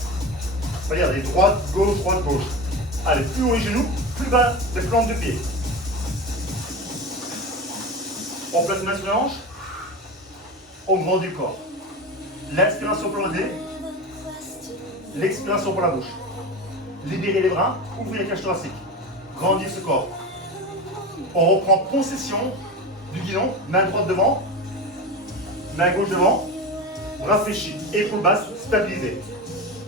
Regardez, droite, gauche, droite, gauche. Allez, plus haut les genoux, plus bas les plantes de pied. On place les mains sur les hanches, on grandit le corps. L'inspiration pour le nez, l'expiration pour la bouche. Libérez les bras, ouvrez la cage thoracique. Grandir ce corps. On reprend possession du guidon, main droite devant, main gauche devant, bras fléchis, épaules basses, stabilisées.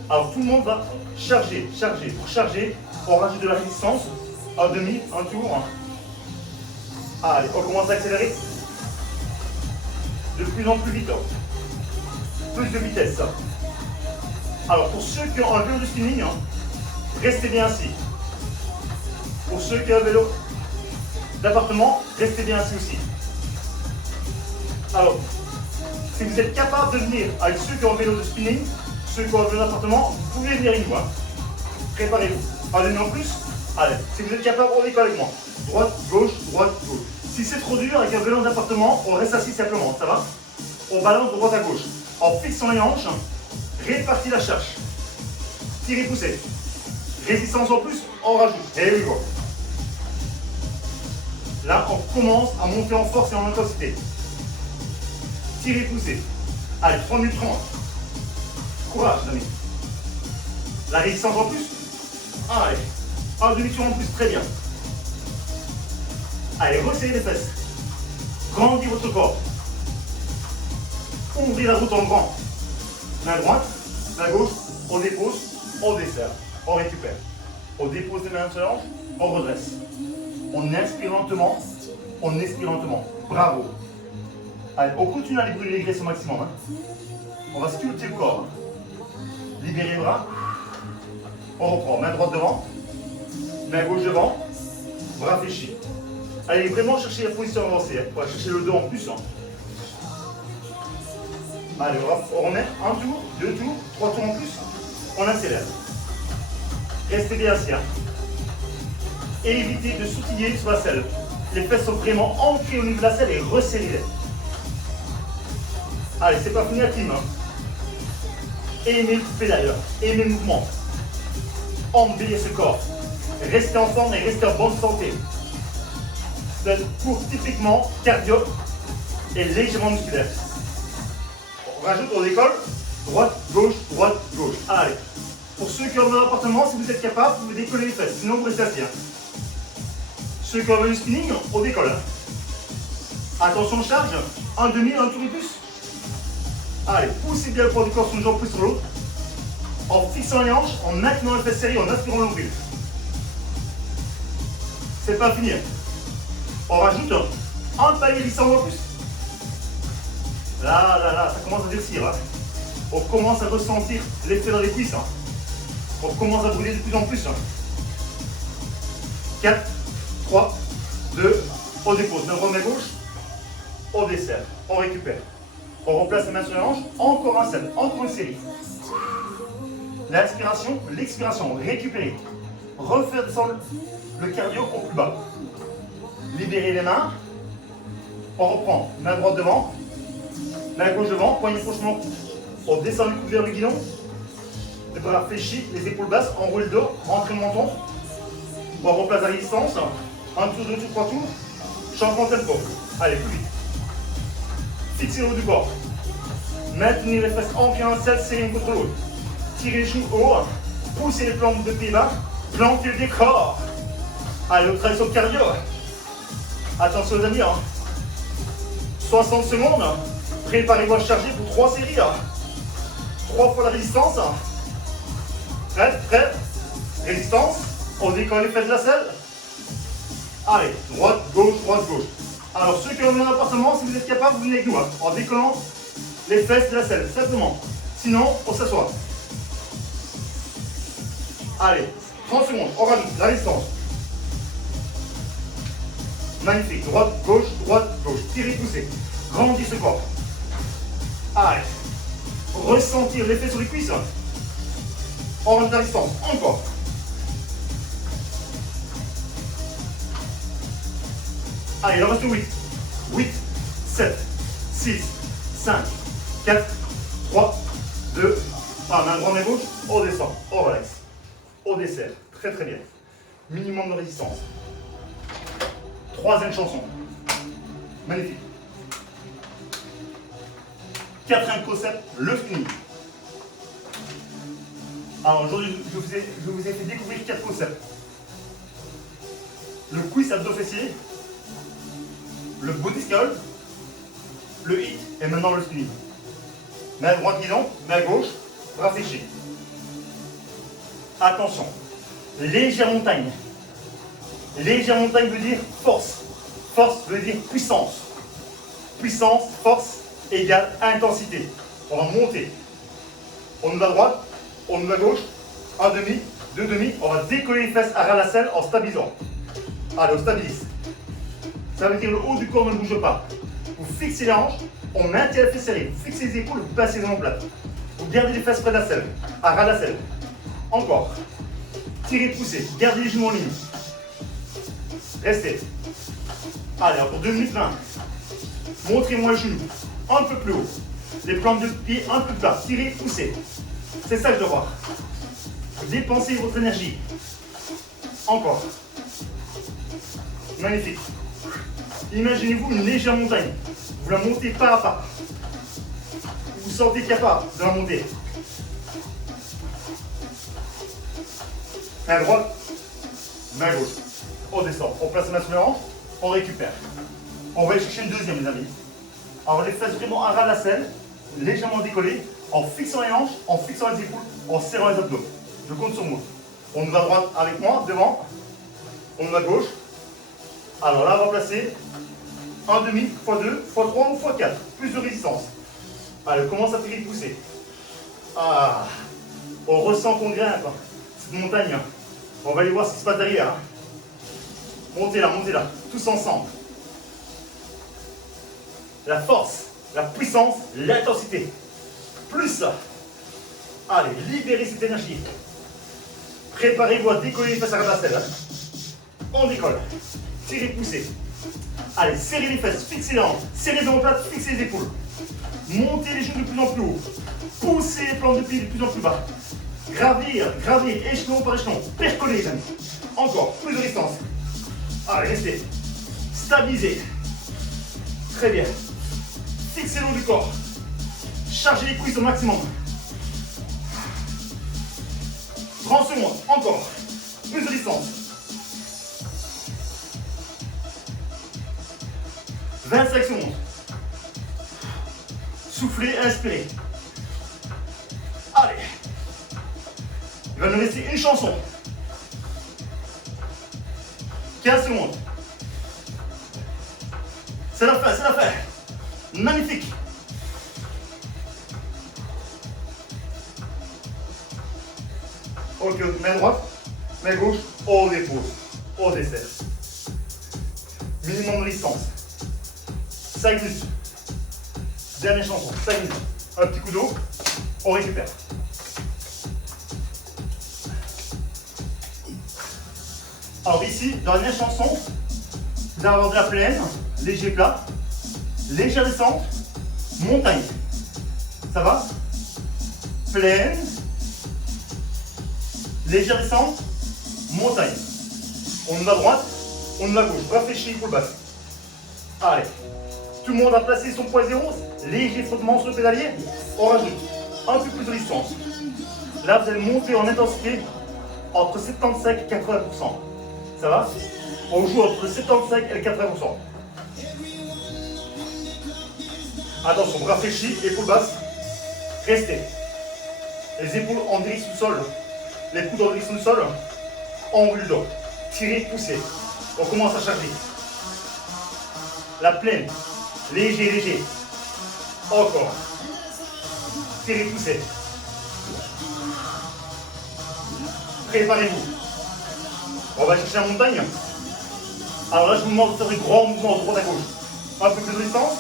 Alors tout le monde va charger, charger. Pour charger, on rajoute de la résistance, un demi, un tour. Allez, on commence à accélérer. de plus en plus vite. Plus de vitesse. Alors pour ceux qui ont un vélo de spinning, restez bien assis. Pour ceux qui ont un vélo d'appartement, restez bien assis aussi. Alors, si vous êtes capable de venir avec ceux qui ont un vélo de spinning, ceux qui ont un vélo d'appartement, vous pouvez venir avec moi. Préparez-vous. Allez, en plus. Allez, si vous êtes capable, on décolle avec moi. Droite, gauche, droite, gauche. Si c'est trop dur avec un vélo d'appartement, on reste assis simplement, ça va? On balance de droite à gauche. En fixant les hanches, répartis la charge. Tirez, poussez. Résistance en plus, on rajoute. Et we go. Là, on commence à monter en force et en intensité. Tirez, poussez. Allez, 3 minutes 30. Courage, les amis. La résistance en plus. Allez. Un demi-tour en plus, très bien. Allez, resserrez les fesses. Grandis votre corps. Ouvrez la route en grand. Main droite, main gauche, on dépose, on desserre, on récupère. On dépose les mains sur la hanche, on redresse. On inspire lentement, on expire lentement. Bravo. Allez, on continue à brûler les graisses au maximum. On va sculpter le corps. Libérez les bras. On reprend. Main droite devant, main gauche devant, bras fléchis. Allez, vraiment chercher la position avancée. On va chercher le dos en plus. Allez, on remet un tour, 2 tours, 3 tours en plus. On accélère. Restez bien assis. Et évitez de sautiller sur la selle. Les fesses sont vraiment ancrées au niveau de la selle et resserrez-les. Allez, c'est pas fini la team. Aimez le pédale, aimez le mouvement. Embellissez ce corps. Restez en forme et restez en bonne santé. C'est un cours typiquement cardio et légèrement musculaire. On rajoute, on décolle. Droite, gauche, droite, gauche. Allez. Pour ceux qui ont un appartement, si vous êtes capable, vous pouvez décoller les fesses. Sinon, vous restez assis. Ceux qui ont le spinning, on décolle. Attention, charge. Un demi, un tour et plus. Allez, poussez bien le poids du corps sur une jambe plus sur l'autre. En fixant les hanches, en maintenant les fesses serrées, en aspirant le nombril. C'est pas fini. On rajoute un palier glissant en plus. Là, ça commence à durcir. On commence à ressentir l'effet dans les cuisses. On commence à brûler de plus en plus. 4, 3, 2, on dépose. Main droite, main gauche, on desserre, on récupère. On replace la main sur la hanche, encore un set, encore une série. L'inspiration, l'expiration, récupérer. Refaire descendre le cardio au plus bas. Libérez les mains. On reprend. Main droite devant. Main gauche devant. Poignet franchement. On descend le coude vers le guidon. Les bras fléchis, les épaules basses. Enroule le dos. Rentrez le menton. On replace la résistance. Un tour, 2 tours, 3 tours. Changement de tempo. Allez, plus vite. Fixez le haut du corps. Maintenez les fesses ancrées en selle, serrez une contre l'autre. Tirez les genoux haut. Poussez les plantes de pied bas. Plantez le décor. Allez, on travaille sur le cardio. Attention les amis. 60 secondes. Préparez-vous à charger pour 3 séries. 3 fois la résistance. Prêt. Résistance. On décolle les fesses de la selle. Allez, droite, gauche. Alors, ceux qui ont un appartement, si vous êtes capable, vous venez avec nous. En décollant les fesses de la selle, simplement. Sinon, on s'assoit. Allez, 30 secondes, on rajoute la résistance. Magnifique, droite, gauche. Tirez, poussez. Grandis ce corps. Allez. Ressentir l'effet sur les cuisses. On rentre la résistance, encore. Allez, il en reste 8. 8, 7, 6, 5, 4, 3, 2, 1. Main droite, main gauche, on descend, on relaxe. On dessert, très bien. Minimum de résistance. 3e chanson. Magnifique. 4e concept, le spinning. Alors aujourd'hui, je vous ai fait découvrir 4 concepts. Le quiz abdos fessier, le body skull, le hit et maintenant le spinning. Main droite guidon, main gauche, bras fléchis. Attention, légère montagne. Légère montagne veut dire force. Force veut dire puissance. Puissance, force, égale intensité. On va monter. On nous va à droite, on nous va à gauche, un demi, deux demi. On va décoller les fesses à ras la selle en stabilisant. Allez, on stabilise. Ça veut dire le haut du corps ne bouge pas. Vous fixez les hanches, on maintient la fesse serrée. Vous fixez les épaules, vous passez les omoplates. Vous gardez les fesses près de la selle, à ras la selle. Encore. Tirez, poussez, gardez les genoux en ligne. Restez. Allez, encore 2 minutes 20. Montrez-moi les genoux. Un peu plus haut. Les plantes de pied un peu plus bas. Tirez, poussez. C'est ça que je dois voir. Dépensez votre énergie. Encore. Magnifique. Imaginez-vous une légère montagne. Vous la montez pas à pas. Vous vous sentez capable de la monter. Main droite, main gauche. On descend. On place la main sur les hanches. On récupère. On va aller chercher une deuxième, les amis. Alors les fesses vraiment à ras la selle, légèrement décollées, en fixant les hanches, en fixant les épaules, en serrant les abdos. Je compte sur moi. On nous va à droite avec moi, devant. On nous va à gauche. Alors là, on va placer un demi, x2, x3 ou x4. Plus de résistance. Allez, on commence à tirer, pousser. Ah, on ressent qu'on grimpe cette montagne. On va aller voir ce qui se passe derrière. Montez là, tous ensemble. La force, la puissance, l'intensité. Plus ça. Allez, libérez cette énergie. Préparez-vous à décoller les fesses à la selle. On décolle. Tirez, poussez. Allez, serrez les fesses, fixez les hanches, serrez les omoplates, fixez les épaules. Montez les genoux de plus en plus haut. Poussez les plantes de pied de plus en plus bas. Gravir, échelon par échelon. Percoler, les amis. Encore, plus de résistance. Allez, restez. Stabilisez. Très bien. Fixez le haut du corps. Chargez les cuisses au maximum. 30 secondes, encore. Plus de distance. 25 secondes. Soufflez, inspirez. Allez. Il va nous rester une chanson. 15 secondes. C'est la fin, c'est la fin. Magnifique. Ok, main droite, main gauche, on dépose, on dessert. Minimum de résistance. 5 minutes. Dernière chanson, 5 minutes. Un petit coup d'eau, on récupère. Alors ici, dans la dernière chanson, vous allez avoir de la plaine, léger plat, légère descente, montagne. Ça va? Plaine, légère descente, montagne. On va à droite, on va à gauche. Réfléchis, épaule basse. Allez. Tout le monde a placé son poids zéro. Léger frottement sur le pédalier. On rajoute un peu plus de résistance. Là, vous allez monter en intensité entre 75 et 80%. Ça va? On joue entre 75 et 80%. Attention, rafraîchis, épaules basses. Restez. Les épaules en direction du sol. Les coudes en direction du sol. En haut du dos. Tirez, poussez. On commence à charger. La plaine. Léger, léger. Encore. Tirez, poussez. Préparez-vous. On va chercher la montagne. Alors là, je vous demande de faire des grands mouvements de droite à gauche. Un peu plus de distance.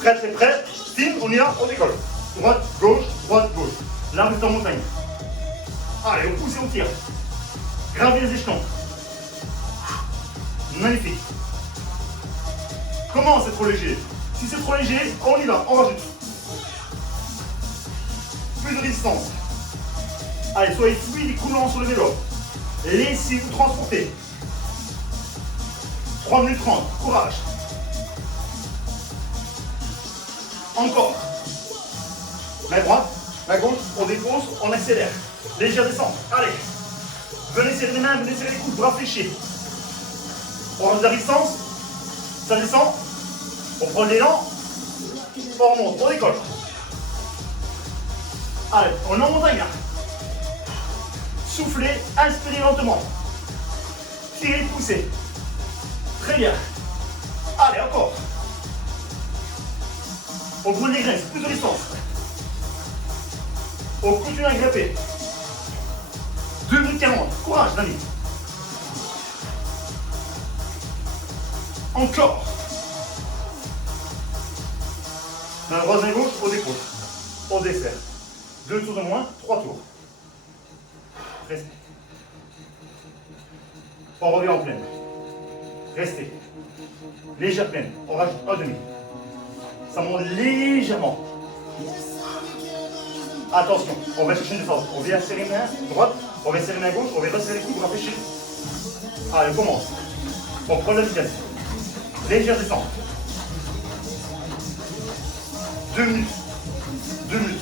Prêt, c'est prêt. Style, on y va, on décolle. Droite, gauche, droite, gauche. Là, vous êtes en montagne. Allez, on pousse et on tire. Gravez les échelons. Magnifique. Comment c'est trop léger? Si c'est trop léger, on y va, on rajoute. Plus de résistance. Allez, soyez fluide et coulant sur le vélo. Laissez-vous transporter. 3 minutes 30, courage. Encore. Main droite, main gauche, on dépose, on accélère. Légère descente, allez. Venez serrer les mains, venez serrer les coudes, bras fléchis. On rajoute de la résistance, ça descend. On prend l'élan, on remonte, on décolle. Allez, on est en montagne là. Soufflez, inspirez lentement. Tirez, poussez. Très bien. Allez, encore. On brûle les graisses, plus de distance. On continue à grapper. 2 minutes 40. Courage, l'ami. Encore. Main droite et gauche, au dépôt. On dessert. 2 tours de moins, 3 tours. Restez. On revient en pleine. Restez. Légère pleine. On rajoute un demi. Ça monte légèrement. Attention, on va chercher une force. On vient serrer main droite, on va serrer main gauche, on va resserrer les coudes, on va pêcher. Allez, on commence. On prend la vitesse. Légère descente. 2 minutes. 2 minutes.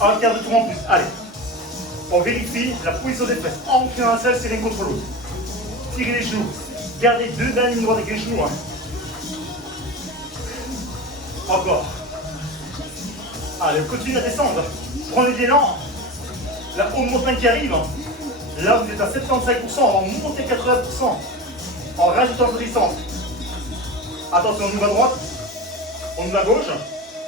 Un quart de tour en plus. Allez. On vérifie la position des fesses. Ancrez un seul, serrez contre l'autre. Tirez les genoux. Gardez 2 dernières lignes droites avec les genoux. Hein. Encore. Allez, on continue à descendre. Prenez de l'élan. La haute montagne qui arrive. Là, vous êtes à 75%. On va monter 80%. En rajoutant de distance. Attention, on ouvre à droite. On ouvre à gauche.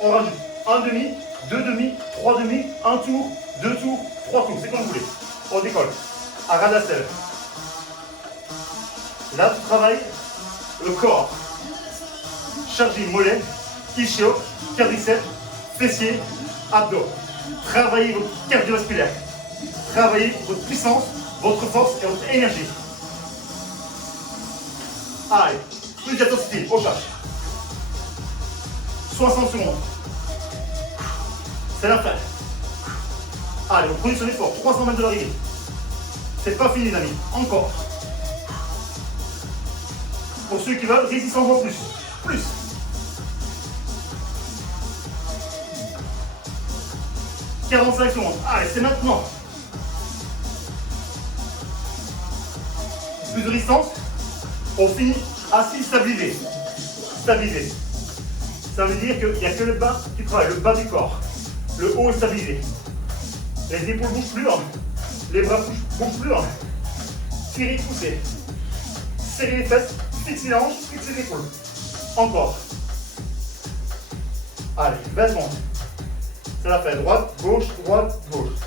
On rajoute un demi, 2 demi, 3 demi, 1 tour, 2 tours, 3 tours. C'est comme vous voulez. On décolle. À ras de la selle. Là, tu travailles le corps. Chargez mollet, ischio, quadriceps, fessiers, abdos. Travaillez votre cardiovasculaire. Travaillez votre puissance, votre force et votre énergie. Allez, plus d'intensité, au charge. 60 secondes. C'est la fin. Allez, on produit son effort. 300 mètres de l'arrivée. C'est pas fini, les amis. Encore. Pour ceux qui veulent, résistance en plus. Plus. « 45 secondes. Allez, c'est maintenant. Plus de résistance. On finit assis stabilisé. Stabilisé. Ça veut dire qu'il n'y a que le bas qui travaille, le bas du corps. Le haut est stabilisé. Les épaules bougent plus. Les bras bougent plus. Tirez, poussez. Serrez les fesses. Fixez les hanches. Fixez les épaules. Encore. Allez, 20 secondes. C'est la fin. Droite, gauche, droite, gauche.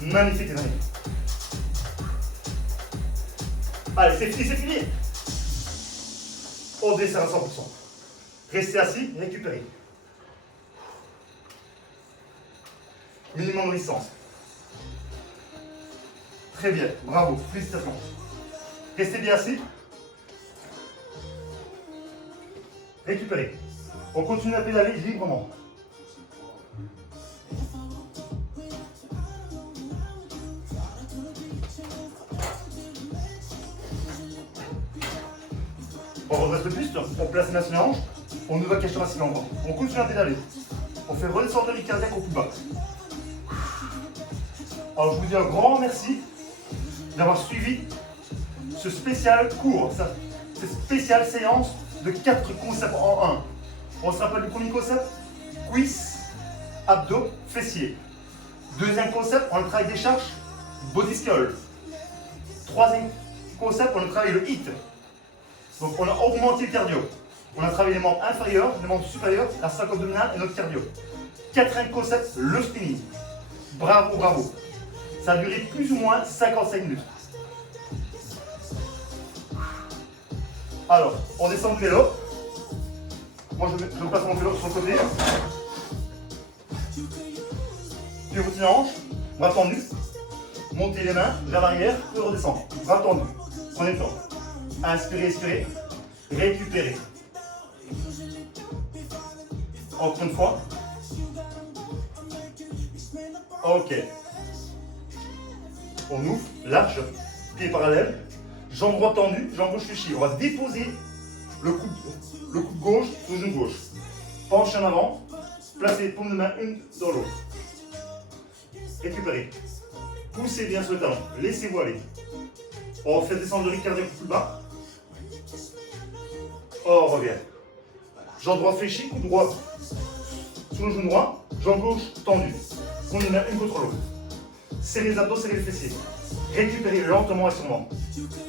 Magnifique, les amis. Allez, c'est fini, c'est fini. On descend à 100%. Restez assis, récupérez. Minimum de distance. Très bien, bravo, félicitations. Restez bien assis. Récupérez. On continue à pédaler librement. On redresse le buste, on place la hanche, on ne va cacher la cylindre. On continue à pédaler. On fait redescendre le rythme cardiaque au plus bas. Alors je vous dis un grand merci d'avoir suivi ce spécial cours, cette spéciale séance de 4 concepts en 1. On se rappelle du premier concept, cuisses, abdos, fessiers. Deuxième concept, on a le travail des charges, body skull. Troisième concept, on a travaillé le HIIT. Donc on a augmenté le cardio. On a travaillé les membres inférieurs, les membres supérieurs, la sac abdominale et notre cardio. Quatrième concept, le spinning. Bravo, bravo. Ça a duré plus ou moins 55 minutes. Alors, on descend le vélo. Moi, je place mon vélo sur le côté. Puis vous tenez hanche, bras tendus. Montez les mains vers l'arrière, puis redescendre. Bras tendus. Prenez le temps. Inspirez, expirez. Récupérez. Encore une fois. Ok. On ouvre, large, pied parallèle, jambe droite tendue, jambe gauche fléchie. On va déposer le coude gauche sur le genou gauche. Penchez en avant, placez les paumes de main une dans l'autre. Récupérez. Poussez bien sur le talon, laissez-vous aller. On fait descendre le rythme cardiaque plus bas. On revient. Jambe droite fléchie, coude droit sur le genou droit, jambe gauche tendue. Paume de main une contre l'autre. Serrez les abdos, serrez les fessiers. Récupérez lentement et sûrement.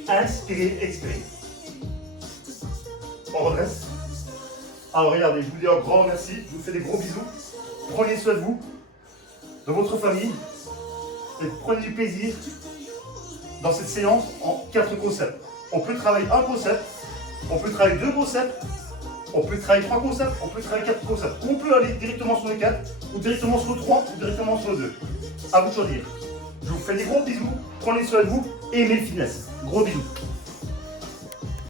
Inspirez, expirez. On redresse. Alors regardez, je vous dis un grand merci, je vous fais des gros bisous. Prenez soin de vous, de votre famille, et prenez du plaisir dans cette séance en 4 concepts. On peut travailler un concept, on peut travailler 2 concepts, on peut travailler 3 concepts, on peut travailler 4 concepts. On peut aller directement sur le 4, ou directement sur le 3, ou directement sur le 2. À vous de choisir. Je vous fais des gros bisous, prenez soin de vous et aimez le fitness. Gros bisous.